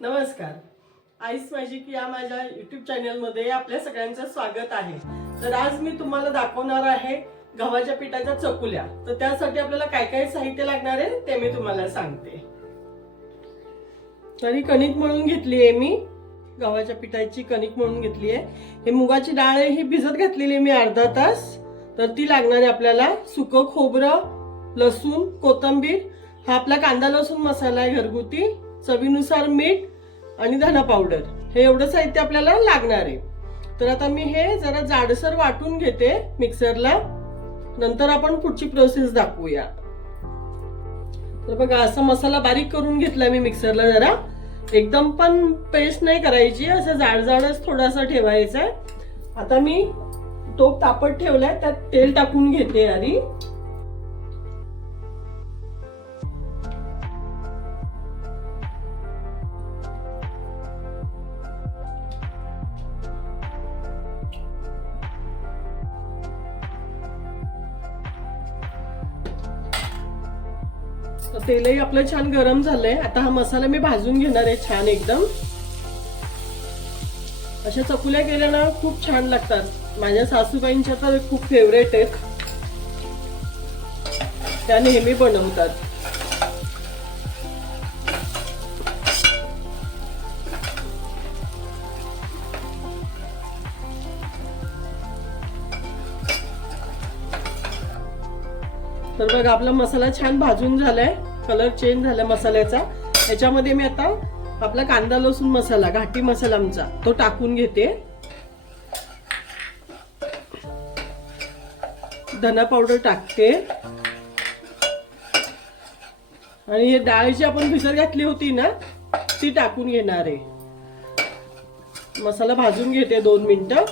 नमस्कार. Ice magic या माझ्या यूट्यूब चॅनलमध्ये आपल्या सगळ्यांचं स्वागत आहे. तर आज मी तुम्हाला दाखवणार आहे गव्हाच्या पिठाच्या चकुल्या. तर त्यासाठी आपल्याला काय काय साहित्य लागणार आहे ते मी तुम्हाला सांगते. तरी कणिक मळून घेतली आहे मी, गव्हाच्या पिठाची कणिक मळून घेतली आहे. हे मुगाची डाळ ही भिजत घातलेली मी अर्धा तास. तर ती लागणार आहे आपल्याला. सुकं खोबरं, लसूण, कोथिंबीर, हा आपला कांदा लसूण मसाला आहे घरगुती, चवीनुसार मीठ आणि धना पावडर. हे एवढं साहित्य आपल्याला लागणार आहे. तर आता मी हे जरा जाडसर वाटून घेते मिक्सरला, नंतर आपण पुढची प्रोसेस दाखवूया. तर बघा असा मसाला बारीक करून घेतला मी मिक्सरला. जरा एकदम पण पेस्ट नाही करायची, असं जाड जाडच थोडासा ठेवायचा आहे. आता मी टोप तापत ठेवलाय, त्यात तेल टाकून घेते आधी. तेलही आपलं छान गरम झालंय. आता हा मसाला मी भाजून घेणार आहे छान एकदम. अशा चकुल्या केल्या ना खूप छान लागतात. माझ्या सासूबाईंच्या तर खूप फेवरेट आहेत, त्या नेहमी बनवतात. तर बघा आपला मसाला छान भाजून झालाय, कलर चेंज झाला मसाल्याचा. याच्यामध्ये मी आता आपला कांदा लसूण मसाला, घाटी मसाला आमचा, तो टाकून घेते. धना पावडर टाकते आणि हे डाळ जी आपण भिजत घातली होती ना ती टाकून घेणार आहे. मसाला भाजून घेते 2 मिनिटं.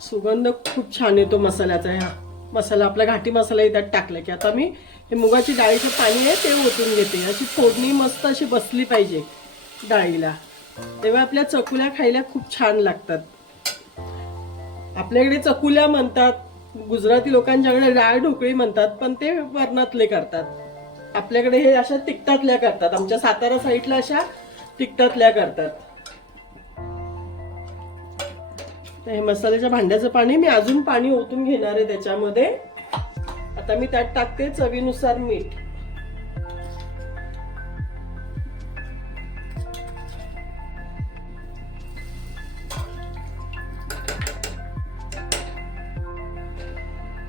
सुगंध खूप छान येतो मसाल्याचा. हा मसाला आपला घाटी मसाला त्यात टाकला की आता मी हे मुगाची डाळीचं पाणी आहे ते ओतून घेते. अशी फोडणी मस्त अशी बसली पाहिजे डाळीला, तेव्हा आपल्या चकुल्या खायला खूप छान लागतात. आपल्याकडे चकुल्या म्हणतात, गुजराती लोकांच्याकडे डाळ ढोकळी म्हणतात, पण ते वरणातले करतात. आपल्याकडे हे अशा तिखटातल्या करतात. आमच्या सातारा साईडला अशा तिखटातल्या करतात. हे मसाल्याच्या भांड्याचं पाणी मी अजून पाणी ओतून घेणार आहे त्याच्यामध्ये. आता मी त्यात टाकते चवीनुसार मीठ.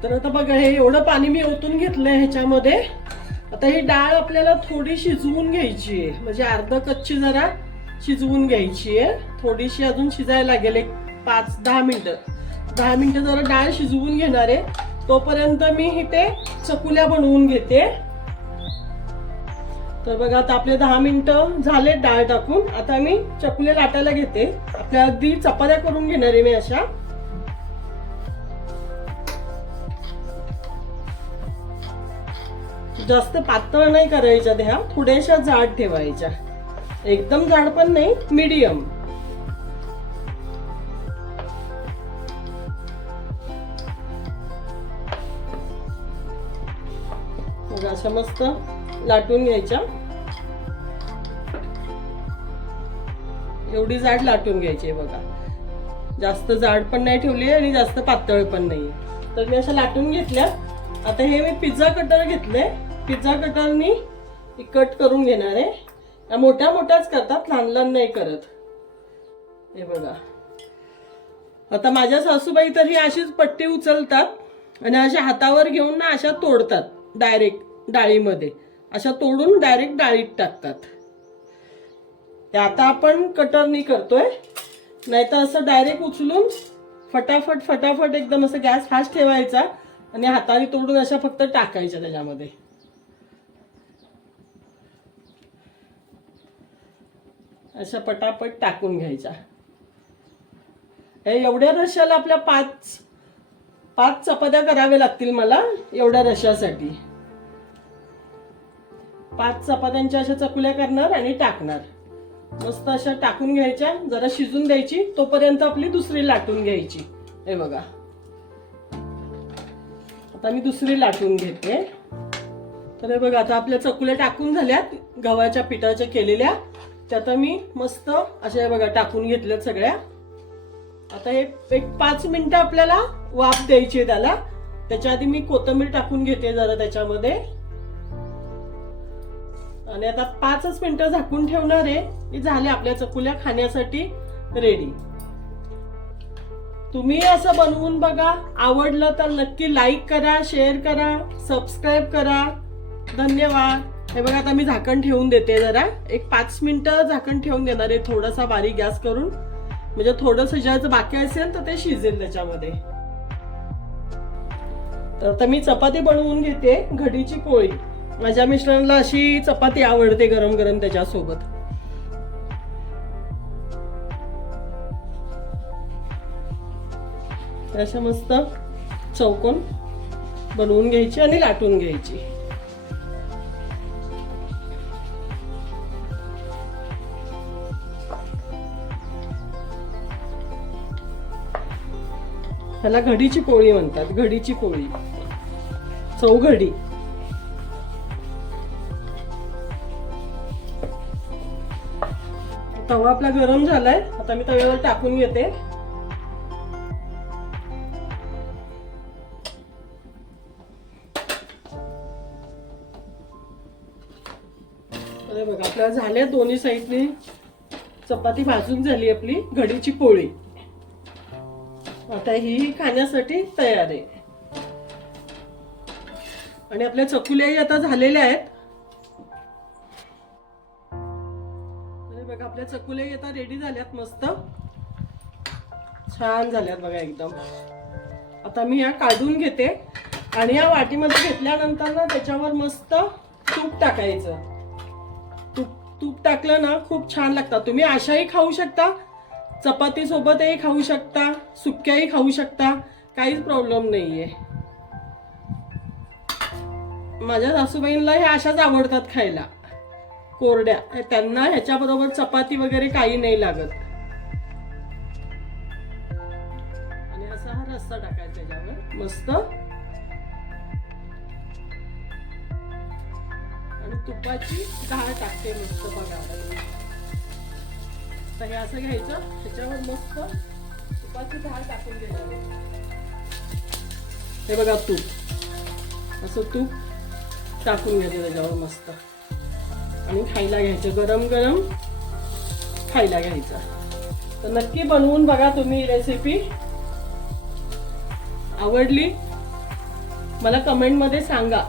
तर आता बघा हे एवढं पाणी मी ओतून घेतलंय ह्याच्यामध्ये. आता ही डाळ आपल्याला थोडी शिजवून घ्यायची आहे, म्हणजे अर्ध कच्ची जरा शिजवून घ्यायची आहे. थोडीशी अजून शिजायला लागेल, 5-10 मिनिटं. 10 मिनिटं जरा डाळ शिजवून घेणार आहे. तोपर्यंत मी इथे चकुल्या बनवून घेते. तर बघा आता आपले 10 मिनिटं झाले डाळ टाकून. आता मी चकुल्या लाटायला घेते. आपल्या अगदी चपात्या करून घेणार आहे मी अशा. जास्त पातळ नाही करायच्या त्या, थोड्याशा जाड ठेवायच्या. एकदम जाड पण नाही, मीडियम. अशा मस्त लाटून घ्यायच्या. एवढी जाड लाटून घ्यायची बघा. जास्त जाड पण नाही ठेवली आणि जास्त पातळ पण नाही. तर मी अशा लाटून घेतल्या. आता हे मी पिझ्झा कटर घेतले. पिझ्झा कटरनी कट करून घेणार आहे. मोठ्या मोठ्याच करतात, लहान लहान नाही करत. हे बघा आता माझ्या सासूबाई तर ही अशीच पट्टी उचलतात आणि अशा हातावर घेऊन ना अशा तोडतात डायरेक्ट डाळीमध्ये. अशा तोडून डायरेक्ट डाळीत टाकतात. ते आता आपण कटरनी करतोय, नाहीतर असं डायरेक्ट उचलून फटाफट फटाफट एकदम असं गॅस फास्ट ठेवायचा आणि हाताने तोडून अशा फक्त टाकायच्या त्याच्यामध्ये. अशा पटापट टाकून घ्यायच्या. एवढ्या रश्याला आपल्या 5 चपात्या कराव्या लागतील मला एवढ्या रश्यासाठी. 5 चपात्यांच्या अशा चकुल्या करणार आणि टाकणार. मस्त अशा टाकून घ्यायच्या, जरा शिजून द्यायची. तोपर्यंत आपली दुसरी लाटून घ्यायची. हे बघा आता मी दुसरी लाटून घेते. तर हे बघा आता आपल्या चकुल्या टाकून झाल्यात गव्हाच्या पिठाच्या केलेल्या. त्यात मी मस्त अशा बघा टाकून घेतल्यात सगळ्या. आता हे एक 5 मिनिटं आपल्याला वाफ द्यायची आहे त्याला. त्याच्या आधी मी कोथिंबीर टाकून घेते जरा त्याच्यामध्ये आणि आता 5च मिनिटं झाकून ठेवणार आहे की झाले आपल्या चकुल्या खाण्यासाठी रेडी. तुम्ही असं बनवून बघा. आवडलं तर नक्की लाईक करा, शेअर करा, सबस्क्राईब करा. धन्यवाद. हे बघा आता मी झाकण ठेवून देते जरा एक 5 मिनिटं झाकण ठेवून देणार आहे थोडासा बारीक गॅस करून, म्हणजे थोडं शिजायचं बाकी असेल तर ते शिजेल त्याच्यामध्ये. तर आता मी चपाती बनवून घेते घडीची पोळी. माझ्या मिस्टरांना अशी चपाती आवडते गरम गरम त्याच्यासोबत. अशा मस्त चौकोन बनवून घ्यायची आणि लाटून घ्यायची. त्याला घडीची पोळी म्हणतात. घडीची पोळी, चौघडी. तवा आपला गरम झालाय. आता मी तव्यावर टाकून घेते. अरे बघा आपल्याला झाल्या दोन्ही साईडने चपाती भाजून झाली आपली घडीची पोळी. आता ही खाण्यासाठी तयार आहे. आणि आपल्या चकुल्याही आता झालेल्या आहेत. बघा आपल्या चकुल्याही आता रेडी झाल्यात, मस्त छान झाल्यात बघा एकदम. आता मी या काढून घेते आणि या वाटीमध्ये घेतल्यानंतर ना त्याच्यावर मस्त तूप टाकायचं. तूप टाकलं ना खूप छान लागतात. तुम्ही अशाही खाऊ शकता, चपाती सोबतही खाऊ शकता, सुक्याही खाऊ शकता, काहीच प्रॉब्लेम नाहीये. माझ्या सासूबाईंना हे अशाच आवडतात खायला, कोरड्या. त्यांना ह्याच्या बरोबर चपाती वगैरे काही नाही लागत. आणि असा हा रस्सा टाकायचा त्याच्यावर मस्त. आणि तुपाची डाळ टाकते मस्त बघा. तर हे असं घ्यायचं, त्याच्यावर मस्त तुपाची डाळ टाकून घेणार. हे बघा तूप, असं तूप टाकून घ्यायचं त्याच्यावर मस्त आणि खायला घ्यायचं. गरम गरम खायला घ्यायचं. तर नक्की बनवून बघा तुम्ही. रेसिपी आवडली मला कमेंट मध्ये सांगा.